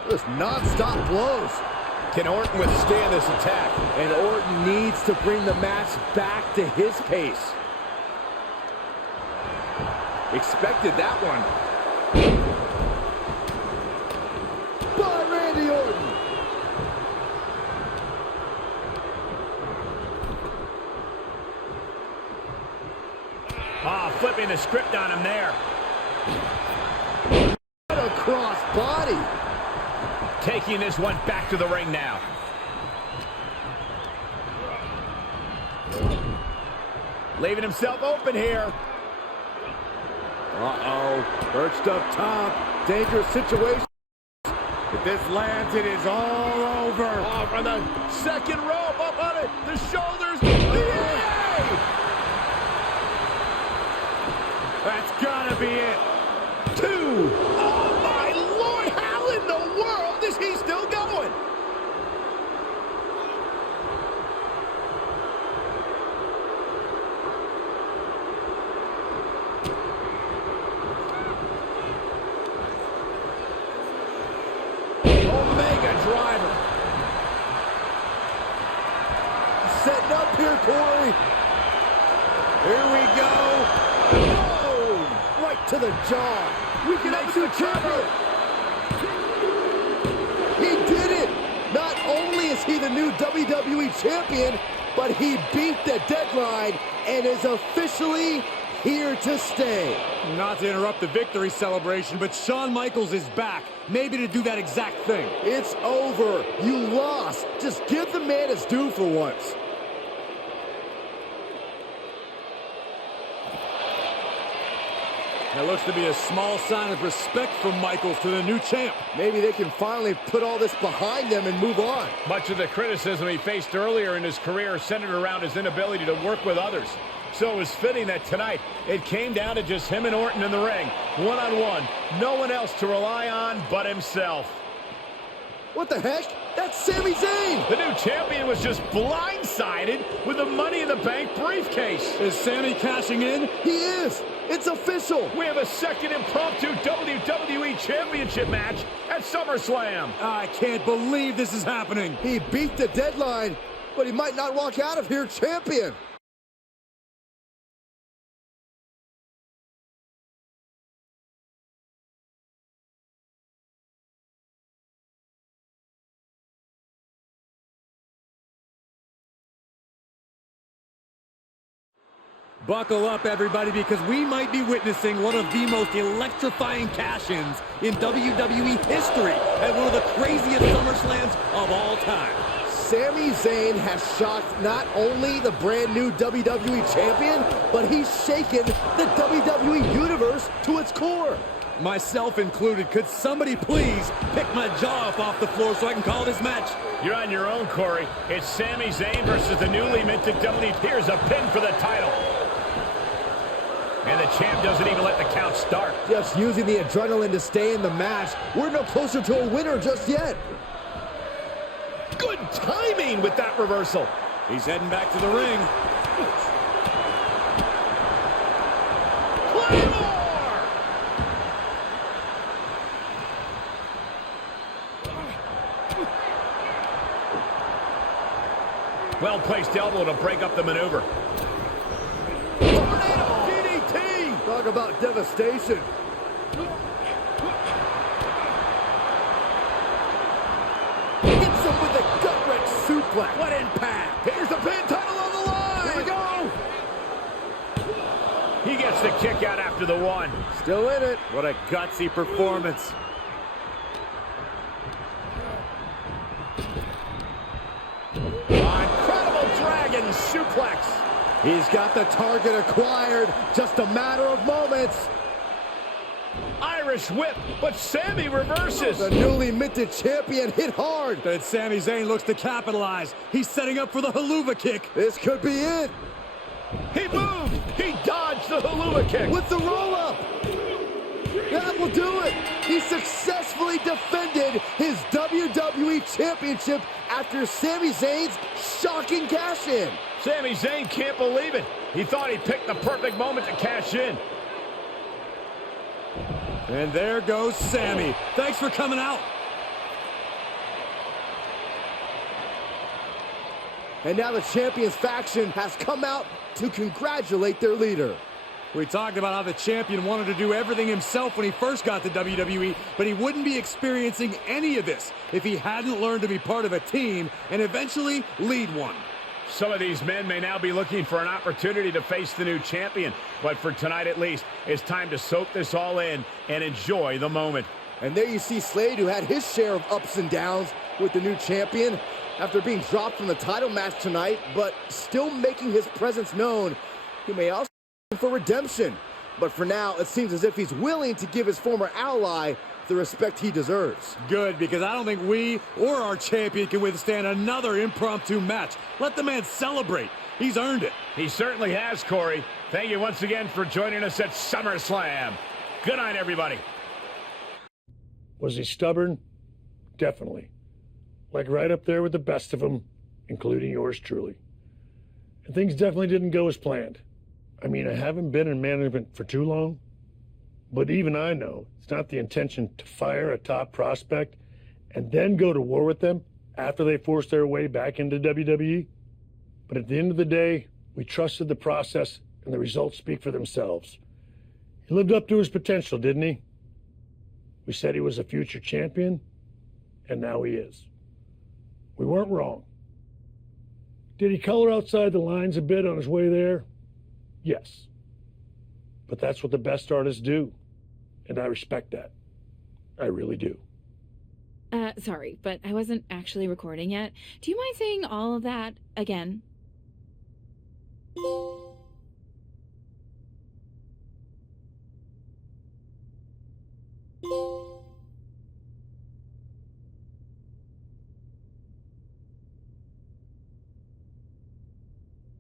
Just non-stop blows. Can Orton withstand this attack? And Orton needs to bring the match back to his pace. Expected that one. By Randy Orton. Ah, flipping the script on him there. What a cross body. Taking this one back to the ring now. Leaving himself open here. Uh-oh. Perched up top. Dangerous situation. If this lands, it is all over. Oh, from the second rope, up on it. The shoulders. Yay! could be it. 2. Oh, my Lord. How in the world is he still going? Omega driver. Setting up here, Corey. Here we go. Oh, right to the jaw. We can have a champion. He did it. Not only is he the new WWE champion, but he beat the deadline and is officially here to stay. Not to interrupt the victory celebration, but Shawn Michaels is back. Maybe to do that exact thing. It's over. You lost. Just give the man his due for once. That looks to be a small sign of respect from Michaels to the new champ. Maybe they can finally put all this behind them and move on. Much of the criticism he faced earlier in his career centered around his inability to work with others. So it was fitting that tonight it came down to just him and Orton in the ring, one-on-one. No one else to rely on but himself. What the heck? That's Sami Zayn! The new champion was just blindsided with the Money in the Bank briefcase. Is Sami cashing in? He is! It's official! We have a second impromptu WWE Championship match at SummerSlam. I can't believe this is happening. He beat the deadline, but he might not walk out of here champion. Buckle up, everybody, because we might be witnessing one of the most electrifying cash-ins in WWE history at one of the craziest SummerSlams of all time. Sami Zayn has shocked not only the brand new WWE Champion, but he's shaken the WWE Universe to its core. Myself included. Could somebody please pick my jaw off the floor so I can call this match? You're on your own, Corey. It's Sami Zayn versus the newly minted WWE. Here's a pin for the title. And the champ doesn't even let the count start. Just using the adrenaline to stay in the match. We're no closer to a winner just yet. Good timing with that reversal. He's heading back to the ring. Claymore! Well-placed elbow to break up the maneuver. Talk about devastation. Hits him with a gut-wrench suplex. What impact! Here's the pin, title on the line! Here we go! He gets the kick out after the one. Still in it. What a gutsy performance. Incredible dragon suplex. He's got the target acquired. Just a matter of moments. Irish whip, but Sami reverses. The newly minted champion hit hard. But Sami Zayn looks to capitalize. He's setting up for the haluva kick. This could be it. He moved. He dodged the haluva kick. With the roll-up. That will do it. He successfully defended his WWE Championship after Sami Zayn's shocking cash-in. Sami Zayn can't believe it. He thought he picked the perfect moment to cash in. And there goes Sami. Thanks for coming out. And now the Champions faction has come out to congratulate their leader. We talked about how the champion wanted to do everything himself when he first got to WWE, but he wouldn't be experiencing any of this if he hadn't learned to be part of a team and eventually lead one. Some of these men may now be looking for an opportunity to face the new champion, but for tonight at least, it's time to soak this all in and enjoy the moment. And there you see Slade, who had his share of ups and downs with the new champion after being dropped from the title match tonight, but still making his presence known. He may also be for redemption, but for now, it seems as if he's willing to give his former ally the respect he deserves. Good, because I don't think we or our champion can withstand another impromptu match. Let the man celebrate. He's earned it. He certainly has, Corey. Thank you once again for joining us at SummerSlam. Good night, everybody. Was he stubborn? Definitely. Like right up there with the best of them, including yours truly. And things definitely didn't go as planned. I mean, I haven't been in management for too long, but even I know it's not the intention to fire a top prospect and then go to war with them after they force their way back into WWE. But at the end of the day, we trusted the process and the results speak for themselves. He lived up to his potential, didn't he? We said he was a future champion, and now he is. We weren't wrong. Did he color outside the lines a bit on his way there? Yes. But that's what the best artists do, and I respect that. I really do. Sorry, but I wasn't actually recording yet. Do you mind saying all of that again?